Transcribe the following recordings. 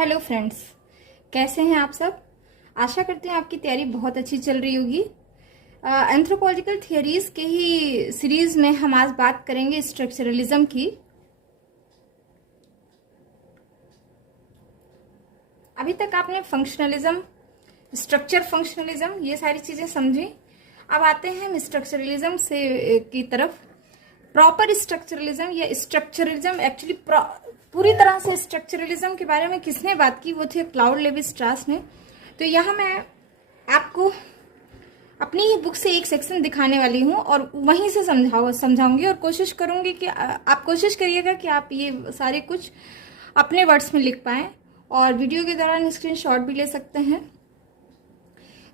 Hello friends, कैसे हैं आप सब। आशा करते हैं आपकी तैयारी बहुत अच्छी चल रही होगी। एंथ्रोपोलॉजिकल थियरीज के ही सीरीज में हम आज बात करेंगे स्ट्रक्चरलिज्म की। अभी तक आपने फंक्शनलिज्म, स्ट्रक्चर फंक्शनलिज्म ये सारी चीजें समझी। अब आते हैं हम स्ट्रक्चरलिज्म से की तरफ। प्रॉपर स्ट्रक्चरलिज्म या स्ट्रक्चरलिज्म, एक्चुअली पूरी तरह से स्ट्रक्चरलिज्म के बारे में किसने बात की, वो थे क्लाउड लेवी स्ट्रास ने। तो यहाँ मैं आपको अपनी ही बुक से एक सेक्शन दिखाने वाली हूँ और वहीं से समझाऊंगी और कोशिश करूंगी कि आप कोशिश करिएगा कि आप ये सारे कुछ अपने वर्ड्स में लिख पाएं और वीडियो के दौरान स्क्रीनशॉट भी ले सकते हैं।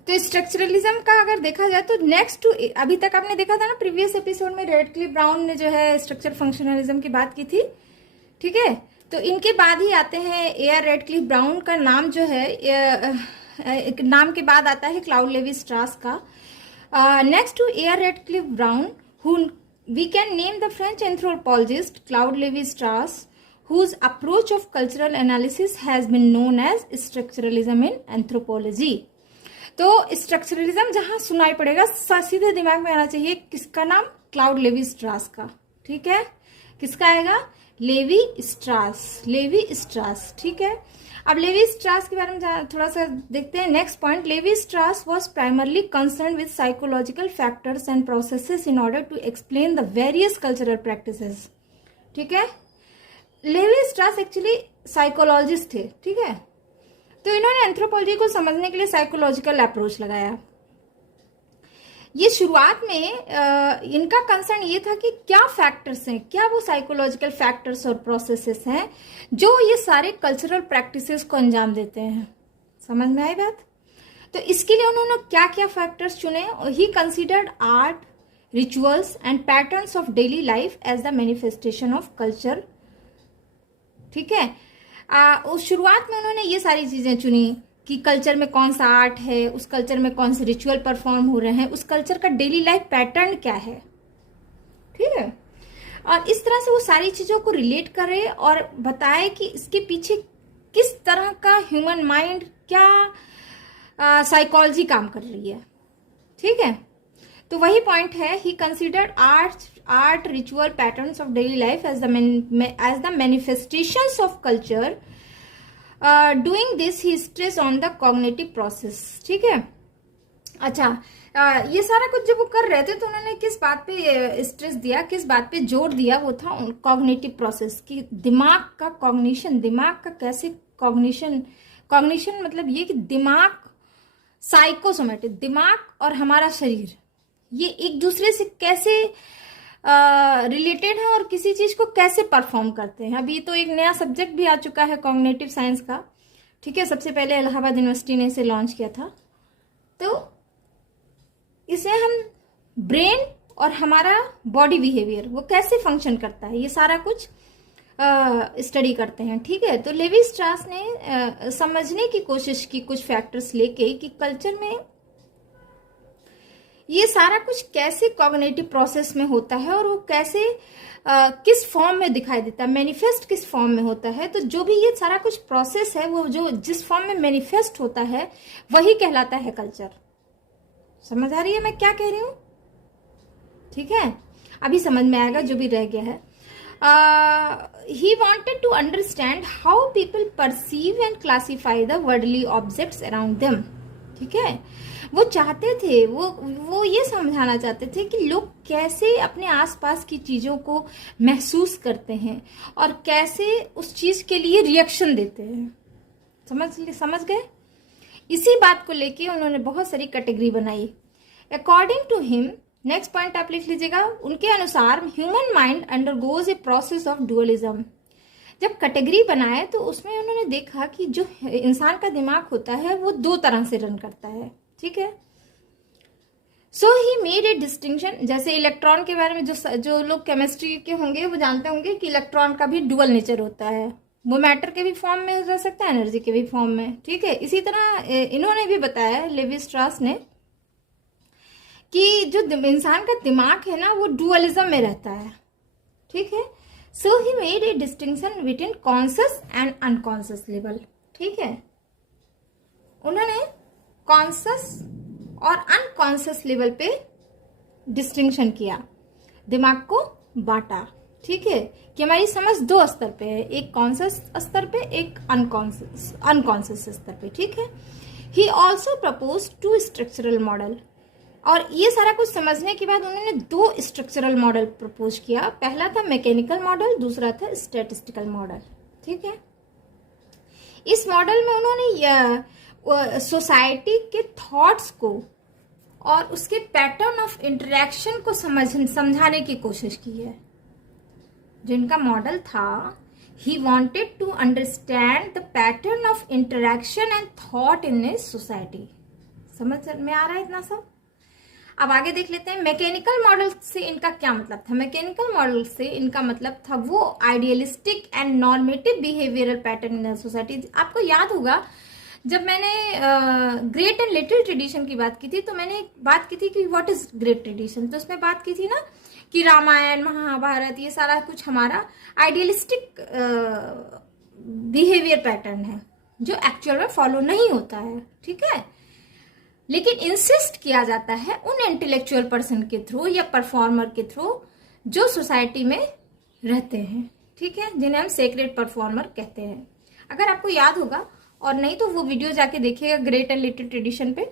तो स्ट्रक्चरलिज्म का अगर देखा जाए तो नेक्स्ट टू, अभी तक आपने देखा था ना प्रीवियस एपिसोड में रेडक्लिफ ब्राउन ने जो है स्ट्रक्चर फंक्शनलिज्म की बात की थी, ठीक है। तो इनके बाद ही आते हैं ए.आर. रेडक्लिफ ब्राउन का नाम जो है नाम के बाद आता है क्लाउड लेवी स्ट्रास का। Next to A R. Radcliffe Brown who we can name the French anthropologist Claude Levi Strauss whose approach of cultural analysis has been known as structuralism in anthropology। तो स्ट्रक्चरलिज्म जहां सुनाई पड़ेगा सीधे दिमाग में आना चाहिए किसका नाम, क्लाउड लेवी स्ट्रास का, ठीक है। किसका आएगा, लेवी स्ट्रास, लेवी स्ट्रास, ठीक है। अब लेवी स्ट्रास के बारे में थोड़ा सा देखते हैं। Next point, Levi Strauss was primarily concern with psychological factors and processes in order to explain the various cultural practices, ठीक है। लेवी स्ट्रास एक्चुअली साइकोलॉजिस्ट थे, ठीक है। तो इन्होंने एंथ्रोपोलॉजी को समझने के लिए साइकोलॉजिकल अप्रोच लगाया। ये शुरुआत में इनका कंसर्न ये था कि क्या फैक्टर्स हैं, क्या वो साइकोलॉजिकल फैक्टर्स और प्रोसेसेस हैं जो ये सारे कल्चरल प्रैक्टिसेस को अंजाम देते हैं। समझ में आई बात। तो इसके लिए उन्होंने क्या क्या फैक्टर्स चुने। He considered art, rituals and patterns of daily life as the manifestation of culture, ठीक है। उस शुरुआत में उन्होंने ये सारी चीजें चुनी कि कल्चर में कौन सा आर्ट है, उस कल्चर में कौन से रिचुअल परफॉर्म हो रहे हैं, उस कल्चर का डेली लाइफ पैटर्न क्या है, ठीक है। और इस तरह से वो सारी चीजों को रिलेट करे और बताए कि इसके पीछे किस तरह का ह्यूमन माइंड, क्या साइकोलॉजी काम कर रही है, ठीक है। तो वही पॉइंट है, he considered art, ritual, patterns of daily life as the manifestations of culture. Doing this he stress on the cognitive process, ठीक है। अच्छा, ये सारा कुछ जब वो कर रहे थे तो उन्होंने किस बात पे स्ट्रेस दिया, किस बात पे जोर दिया, वो था कॉग्निटिव प्रोसेस की। दिमाग का कॉग्निशन, दिमाग का कैसे कॉग्निशन मतलब ये कि दिमाग, साइकोसोमेटिक, दिमाग और हमारा शरीर ये एक दूसरे से कैसे रिलेटेड है और किसी चीज को कैसे परफॉर्म करते हैं। अभी तो एक नया सब्जेक्ट भी आ चुका है कॉग्निटिव साइंस का, ठीक है। सबसे पहले इलाहाबाद यूनिवर्सिटी ने इसे लॉन्च किया था। तो इसे हम ब्रेन और हमारा बॉडी बिहेवियर वो कैसे फंक्शन करता है ये सारा कुछ स्टडी करते हैं, ठीक है। तो लेवी स्ट्रास ने समझने की कोशिश की कुछ फैक्टर्स लेके कि कल्चर में ये सारा कुछ कैसे कॉग्निटिव प्रोसेस में होता है और वो कैसे किस फॉर्म में दिखाई देता है, मैनिफेस्ट किस फॉर्म में होता है। तो जो भी ये सारा कुछ प्रोसेस है वो जो जिस फॉर्म में मैनिफेस्ट होता है वही कहलाता है कल्चर। समझ आ रही है मैं क्या कह रही हूं, ठीक है। अभी समझ में आएगा जो भी रह गया है। he wanted to understand how people perceive and classify the worldly objects around them, ठीक है। वो चाहते थे, वो ये समझाना चाहते थे कि लोग कैसे अपने आसपास की चीजों को महसूस करते हैं और कैसे उस चीज के लिए रिएक्शन देते हैं। समझ गए। इसी बात को लेके उन्होंने बहुत सारी कैटेगरी बनाई। According to him, next point आप लिख लीजिएगा, उनके अनुसार human mind undergoes a process of dualism. जब कैटेगरी बनाए तो उसमें उन्होंने देखा कि जो इंसान का दिमाग होता है वो दो तरह से रन करता है, ठीक है। So he made a distinction. जैसे इलेक्ट्रॉन के बारे में जो लोग केमिस्ट्री के होंगे वो जानते होंगे कि इलेक्ट्रॉन का भी डुअल नेचर होता है, वो मैटर के भी फॉर्म में रह सकता है, एनर्जी के भी फॉर्म में, ठीक है। इसी तरह इन्होंने भी बताया, लेवी स्ट्रास ने, कि जो इंसान का दिमाग है ना वो डुअलिज्म में रहता है, ठीक है। So he made a distinction between conscious and unconscious level, ठीक है। उन्होंने कॉन्शियस और अनकॉन्शियस लेवल पे डिस्टिंक्शन किया, दिमाग को बांटा, ठीक है, कि हमारी समझ दो स्तर पे है, एक कॉन्शियस स्तर पे, एक अनकॉन्शियस स्तर पे, ठीक है। He also propose 2 structural model, और ये सारा कुछ समझने के बाद उन्होंने 2 स्ट्रक्चरल मॉडल प्रपोज किया। पहला था मैकेनिकल मॉडल, दूसरा था स्टैटिस्टिकल मॉडल, ठीक है। इस मॉडल में उन्होंने सोसाइटी के थॉट्स को और उसके पैटर्न ऑफ इंटरेक्शन को समझाने की कोशिश की है। जो इनका मॉडल था, he wanted to understand the pattern of interaction and thought in a society. समझ में आ रहा है इतना सब? अब आगे देख लेते हैं मैकेनिकल मॉडल से इनका क्या मतलब था। मैकेनिकल मॉडल से इनका मतलब था वो idealistic and normative behavioural pattern in society. आपको याद होगा जब मैंने ग्रेट एंड लिटिल ट्रेडिशन की बात की थी, तो मैंने बात की थी कि व्हाट इज ग्रेट ट्रेडिशन। तो उसमें बात की थी ना कि रामायण, महाभारत, ये सारा कुछ हमारा आइडियलिस्टिक बिहेवियर पैटर्न है जो एक्चुअल में फॉलो नहीं होता है, ठीक है। लेकिन इंसिस्ट किया जाता है उन इंटेलेक्चुअल पर्सन के थ्रू या परफॉर्मर के थ्रू जो सोसाइटी में रहते हैं, ठीक है, जिन्हें हम सेक्रेड परफॉर्मर कहते हैं। अगर आपको याद होगा, और नहीं तो वो वीडियो जाके देखिएगा ग्रेट एंड लिटिल ट्रेडिशन पे,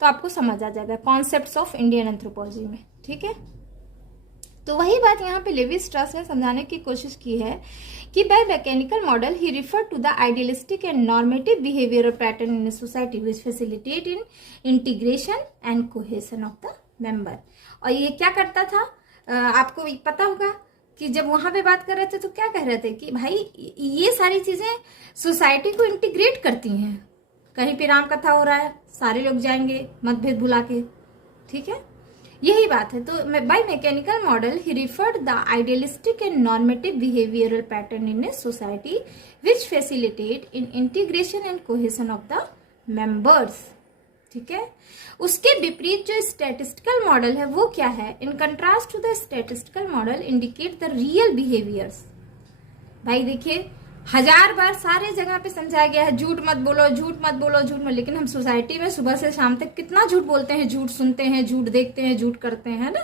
तो आपको समझ आ जाएगा कॉन्सेप्ट्स ऑफ इंडियन एंथ्रोपोलॉजी में, ठीक है। तो वही बात यहाँ पे लेवी स्ट्रॉस ने समझाने की कोशिश की है कि by mechanical model he refer to the idealistic and normative behaviour pattern in society which facilitate in integration and cohesion of the member. और ये क्या करता था, आपको पता होगा कि जब वहां पे बात कर रहे थे तो क्या कह रहे थे कि भाई ये सारी चीजें सोसाइटी को इंटीग्रेट करती हैं। कहीं पे राम कथा हो रहा है, सारे लोग जाएंगे मतभेद भुला के, ठीक है, यही बात है। तो bye mechanical model he referred the idealistic and normative behavioural pattern in a society which facilitate in integration and cohesion of the members, ठीक है। उसके विपरीत जो स्टैटिस्टिकल मॉडल है वो क्या है, in contrast to the statistical model indicate the real behaviours. भाई देखिए 1000 बार सारे जगह पे समझाया गया है झूठ मत बोलो, झूठ मत बोलो, झूठ मत, लेकिन हम सोसाइटी में सुबह से शाम तक कितना झूठ बोलते हैं, झूठ सुनते हैं, झूठ देखते हैं, झूठ करते हैं ना।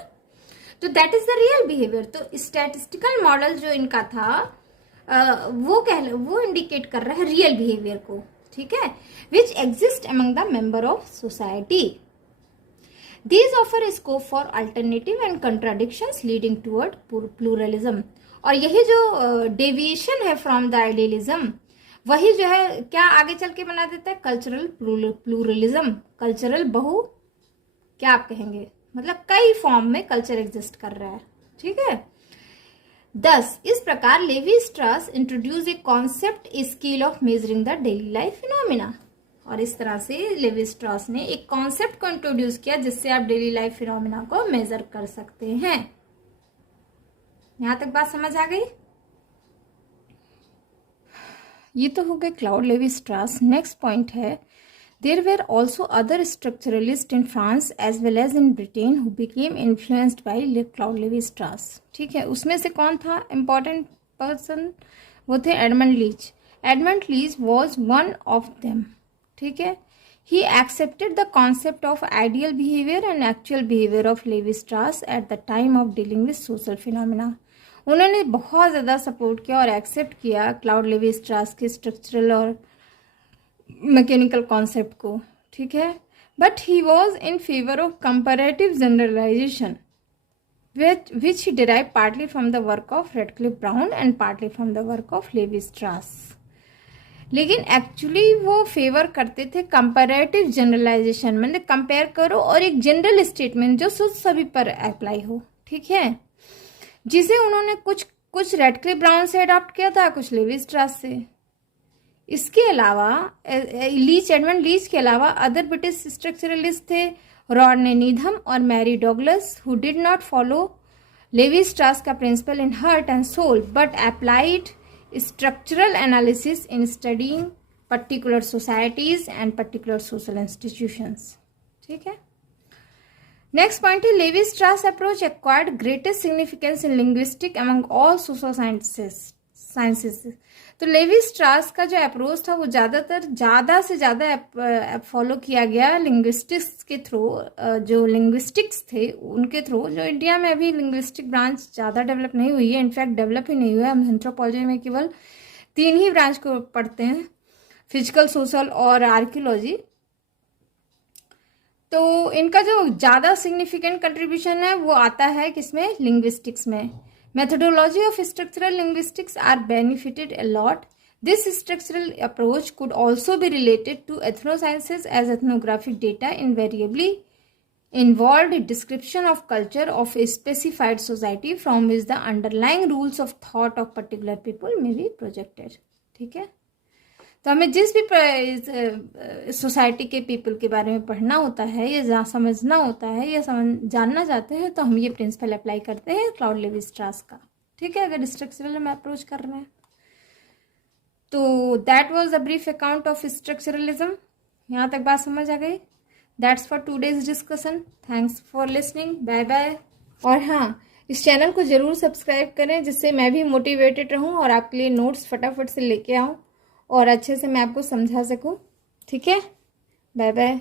तो that is the real behaviour. तो स्टैटिस्टिकल मॉडल जो इनका था वो इंडिकेट कर रहा है रियल बिहेवियर को, ठीक है, which exist among the member of society. These offer scope for alternative and contradictions leading toward pluralism. और यही जो डेविएशन है फ्रॉम द आइडियलिज्म, वही जो है क्या आगे चल के बना देता है कल्चरल प्लूरलिज्म, कल्चरल बहु, क्या आप कहेंगे, मतलब कई फॉर्म में कल्चर एग्जिस्ट कर रहा है, ठीक है। दस इस प्रकार Levi Strauss introduce a concept scale of measuring the daily life phenomena. और इस तरह से लेवी स्ट्रॉस ने एक कॉन्सेप्ट को इंट्रोड्यूस किया जिससे आप डेली लाइफ फिनोमिना को मेजर कर सकते हैं। यहां तक बात समझ आ गई? ये तो हो गए Claude Levi Strauss. Next point है, there were also other structuralists in France as well as in Britain who became influenced by Claude Levi Strauss, ठीक है। उसमें से कौन था इंपॉर्टेंट पर्सन, वो थे Edmund Leach. Edmund Leach was one of them, ठीक है। He accepted the concept of ideal behavior and actual behavior of Levi-Strauss at the time of dealing with social phenomena. उन्होंने बहुत ज़्यादा सपोर्ट किया और accept किया क्लाउड लेवी स्ट्रॉस के structural और मैकेनिकल कॉन्सेप्ट को, ठीक है। But he was in favour of comparative generalisation which he derived partly from the work of Radcliffe Brown and partly from the work of Levi-Strauss. लेकिन actually वो favour करते थे comparative generalisation, मतलब compare करो और एक जनरल स्टेटमेंट जो सभी पर अप्लाई हो, ठीक है, जिसे उन्होंने कुछ रेडक्लिफ ब्राउन से अडॉप्ट किया था, कुछ लेवी स्ट्रॉस से। इसके अलावा एडमंड लीच के अलावा अदर ब्रिटिश स्ट्रक्चरलिस्ट थे रॉडने नीधम और Mary Douglas, who did not follow Levi Strauss का principle in heart and soul but applied structural analysis in studying particular societies and particular social institutions, ठीक है। Next point है, Levi Strauss approach acquired greatest significance इन linguistic among all social sciences. तो levy Strauss का जो approach था वो ज़्यादा से ज़्यादा फॉलो किया गया लिंग्विस्टिक्स के थ्रू, जो लिंग्विस्टिक्स थे उनके थ्रू। जो इंडिया में अभी लिंग्विस्टिक ब्रांच ज़्यादा डेवलप नहीं हुई है, इनफैक्ट डेवलप ही नहीं हुआ है। हम एंथ्रोपोलॉजी में केवल 3 ही ब्रांच को पढ़ते हैं, फिजिकल, सोशल और आर्कियोलॉजी। तो इनका जो ज़्यादा सिग्निफिकेंट कंट्रीब्यूशन है वो आता है किसमें, लिंग्विस्टिक्स में। Methodology of structural linguistics are benefited a lot. This structural approach could also be related to ethnosciences as ethnographic data invariably involved description of culture of a specified society from which the underlying rules of thought of particular people may be projected। ठीक है, तो हमें जिस भी society के people के बारे में पढ़ना होता है या समझना होता है या जानना चाहते हैं तो हम ये प्रिंसिपल अप्लाई करते हैं क्लाउड लेवी स्ट्रास का। ठीक है, अगर स्ट्रक्चरल हम अप्रोच कर रहे हैं तो that was a brief account of structuralism. यहाँ तक बात समझ आ गई? That's for today's discussion. Thanks for listening, bye bye. और हाँ, इस चैनल को जरूर सब्सक्राइब करें जिससे मैं भी मोटिवेटेड रहूं और आपके लिए नोट्स फटाफट से लेके आऊं और अच्छे से मैं आपको समझा सकूं। ठीक है, बाय बाय।